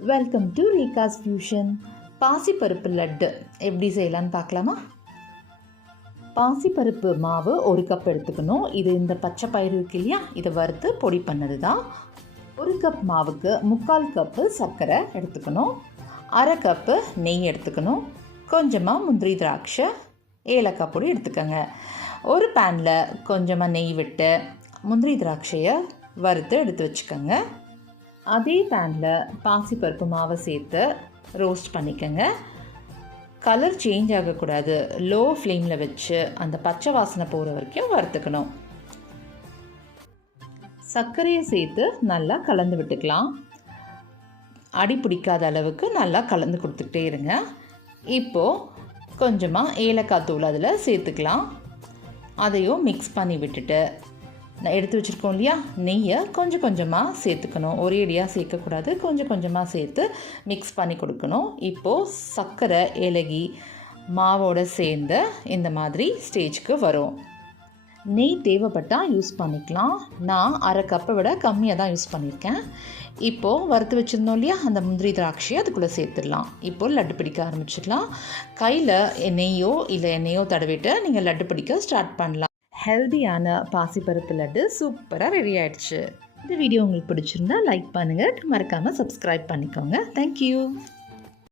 Welcome to Rekha's fusion. பாசிப்பருப்பு லட்டு எப்படி செய்யலான்னு பார்க்கலாமா? பாசிப்பருப்பு மாவு 1 கப் எடுத்துக்கணும். இது இந்த பச்சை பயிறு இருக்கு இல்லையா, இதை வறுத்து பொடி பண்ணது தான். 1 கப் மாவுக்கு 3/4 கப்பு சர்க்கரை எடுத்துக்கணும். 1/2 கப்பு நெய் எடுத்துக்கணும். கொஞ்சமாக முந்திரி திராட்சை ஏலக்காய் பொடி எடுத்துக்கோங்க. ஒரு பேனில் கொஞ்சமாக நெய் விட்டு முந்திரி திராட்சையை வறுத்து எடுத்து வச்சுக்கோங்க. அதே பேனில் பாசிப்பருப்பு மாவை சேர்த்து ரோஸ்ட் பண்ணிக்கோங்க. கலர் சேஞ்ச் ஆகக்கூடாது. லோ ஃப்ளேமில் வச்சு அந்த பச்சை வாசனை போகிற வரைக்கும் வறுத்துக்கணும். சர்க்கரையை சேர்த்து நல்லா கலந்து விட்டுக்கலாம். அடி பிடிக்காத அளவுக்கு நல்லா கலந்து கொடுத்துக்கிட்டே இருங்க. இப்போது கொஞ்சமாக ஏலக்காய் தூள் அதில் சேர்த்துக்கலாம். அதையும் மிக்ஸ் பண்ணி விட்டுட்டு எடுத்து வச்சுருக்கோம் இல்லையா, நெய்யை கொஞ்சம் கொஞ்சமாக சேர்த்துக்கணும். ஒரே அடியாக சேர்க்கக்கூடாது, கொஞ்சம் கொஞ்சமாக சேர்த்து மிக்ஸ் பண்ணி கொடுக்கணும். இப்போது சர்க்கரை இலகி மாவோடு சேர்ந்து இந்த மாதிரி ஸ்டேஜ்க்கு வரும். நெய் தேவைப்பட்டால் யூஸ் பண்ணிக்கலாம். நான் 1/2 கப்பை விட கம்மியாக தான் யூஸ் பண்ணியிருக்கேன். இப்போது வறுத்து வச்சுருந்தோம் இல்லையா, அந்த முந்திரி திராட்சையை அதுக்குள்ளே சேர்த்துடலாம். இப்போது லட்டு பிடிக்க ஆரம்பிச்சிடலாம். கையில் நெய்யோ இல்லை எண்ணெயோ தடவிட்டு நீங்கள் லட்டு பிடிக்க ஸ்டார்ட் பண்ணலாம். ஹெல்தியான பாசிப்பருப்பு லட்டு சூப்பராக ரெடி ஆகிடுச்சு. இந்த வீடியோ உங்களுக்கு பிடிச்சிருந்தா லைக் பண்ணுங்கள், மறக்காமல் சப்ஸ்கிரைப் பண்ணிக்கோங்க. தேங்க்யூ.